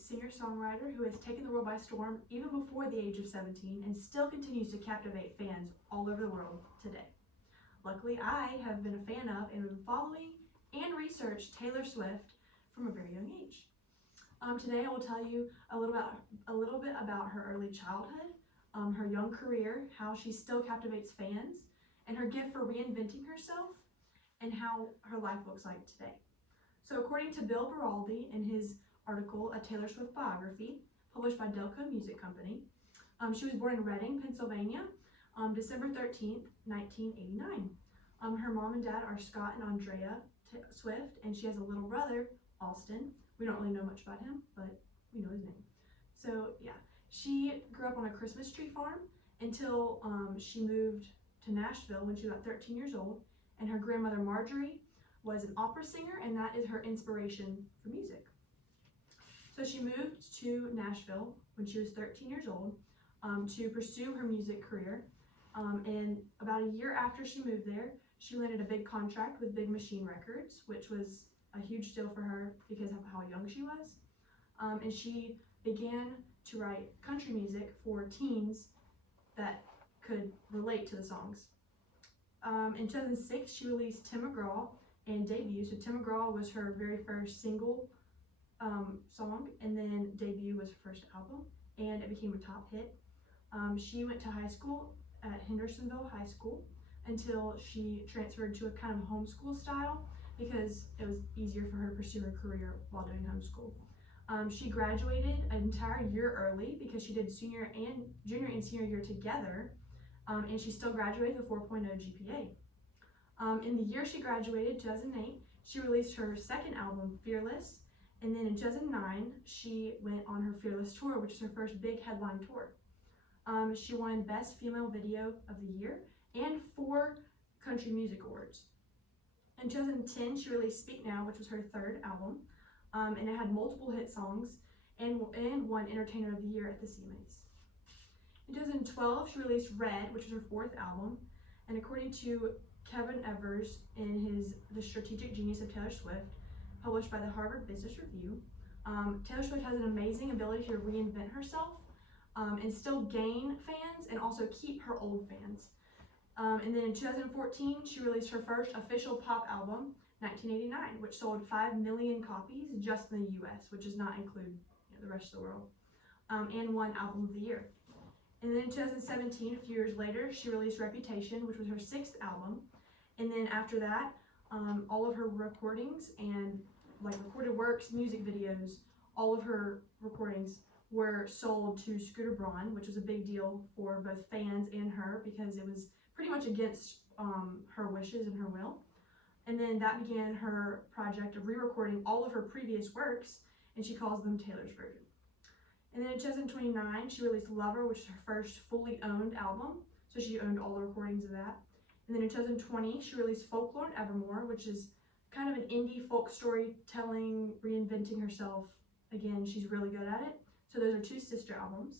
singer-songwriter who has taken the world by storm even before the age of 17 and still continues to captivate fans all over the world today. Luckily, I have been a fan of and been following and researched Taylor Swift from a very young age. Today I will tell you a little bit about her early childhood, her young career, how she still captivates fans, and her gift for reinventing herself, and how her life looks like today. So according to Bill Beraldi in his article, A Taylor Swift Biography, published by Delco Music Company, she was born in Reading, Pennsylvania, December 13th, 1989. Her mom and dad are Scott and Andrea Swift, and she has a little brother, Austin. We don't really know much about him, but we know his name. So yeah, she grew up on a Christmas tree farm until she moved to Nashville when she was about 13 years old, and her grandmother Marjorie was an opera singer, and that is her inspiration for music. So she moved to Nashville when she was 13 years old to pursue her music career, and about a year after she moved there, she landed a big contract with Big Machine Records, which was a huge deal for her because of how young she was, and she began to write country music for teens that could relate to the songs. In 2006, she released Tim McGraw and Debut. So Tim McGraw was her very first single song, and then Debut was her first album, and it became a top hit. She went to high school at Hendersonville High School until she transferred to a kind of homeschool style because it was easier for her to pursue her career while doing homeschool. She graduated an entire year early because she did junior and senior year together, and she still graduated with a 4.0 GPA. In the year she graduated, 2008, she released her second album, Fearless, and then in 2009, she went on her Fearless tour, which is her first big headline tour. She won Best Female Video of the Year and 4 Country Music Awards. In 2010, she released Speak Now, which was her third album, and it had multiple hit songs and won Entertainer of the Year at the CMAs. In 2012, she released Red, which was her 4th album, and according to Kevin Evers in his The Strategic Genius of Taylor Swift, published by the Harvard Business Review, Taylor Swift has an amazing ability to reinvent herself and still gain fans and also keep her old fans. And then in 2014, she released her first official pop album, 1989, which sold 5 million copies just in the US, which does not include the rest of the world, and won Album of the Year. And then in 2017, a few years later, she released Reputation, which was her 6th album. And then after that, all of her recordings and recorded works, music videos, all of her recordings were sold to Scooter Braun, which was a big deal for both fans and her because it was pretty much against her wishes and her will. And then that began her project of re-recording all of her previous works, and she calls them Taylor's version. And then in 2029, she released Lover, which is her first fully owned album, so she owned all the recordings of that. And then in 2020, she released Folklore and Evermore, which is kind of an indie folk storytelling, reinventing herself. Again, she's really good at it. So those are 2 sister albums.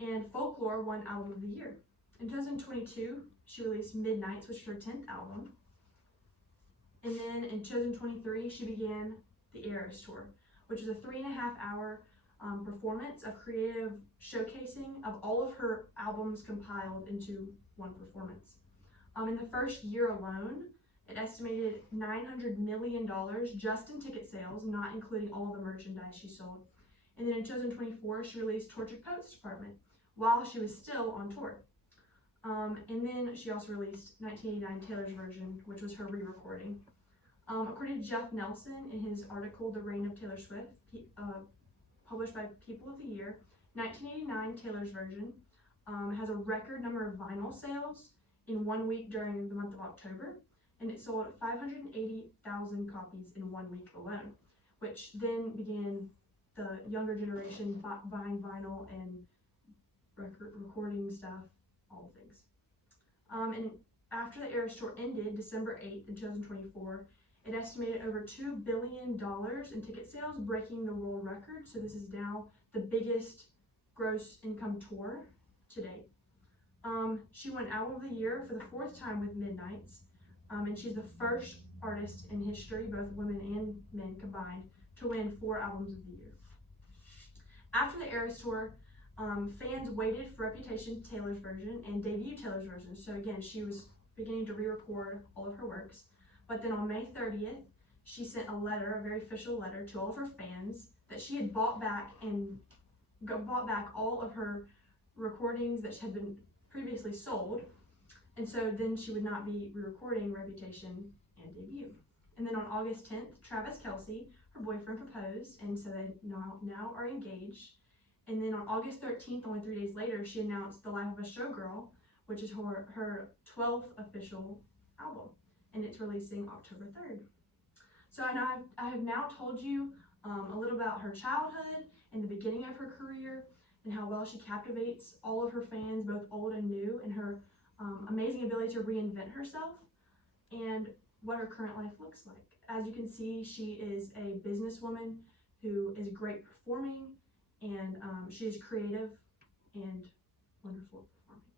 And Folklore won Album of the Year. In 2022, she released Midnights, which is her 10th album. And then in 2023, she began the Eras Tour, which is a 3.5-hour performance of creative showcasing of all of her albums compiled into one performance. In the first year alone, it estimated $900 million just in ticket sales, not including all of the merchandise she sold. And then in 2024, she released Tortured Poets Department while she was still on tour. And then she also released 1989 Taylor's Version, which was her re-recording. According to Jeff Nelson in his article, The Reign of Taylor Swift, published by People of the Year, 1989 Taylor's Version has a record number of vinyl sales in 1 week during the month of October, and it sold 580,000 copies in 1 week alone, which then began the younger generation buying vinyl and recording stuff, all things. And after the Eras Tour ended, December 8th in 2024, it estimated over $2 billion in ticket sales, breaking the world record. So this is now the biggest gross income tour to date. She won Album of the Year for the 4th time with Midnights, and she's the first artist in history, both women and men combined, to win 4 Albums of the Year. After the Eras Tour, fans waited for Reputation Taylor's version and Debut Taylor's version. So again, she was beginning to re-record all of her works. But then on May 30th, she sent a letter, a very official letter, to all of her fans that she had bought back all of her recordings that had been previously sold. And so then she would not be re-recording Reputation and Debut. And then on August 10th, Travis Kelce, her boyfriend, proposed, and so they now are engaged. And then on August 13th, only 3 days later, she announced The Life of a Showgirl, which is her 12th official album, and it's releasing October 3rd. So I have now told you a little about her childhood and the beginning of her career, and how well she captivates all of her fans, both old and new, and her amazing ability to reinvent herself, and what her current life looks like. As you can see, she is a businesswoman who is great performing, and she is creative and wonderful at performing.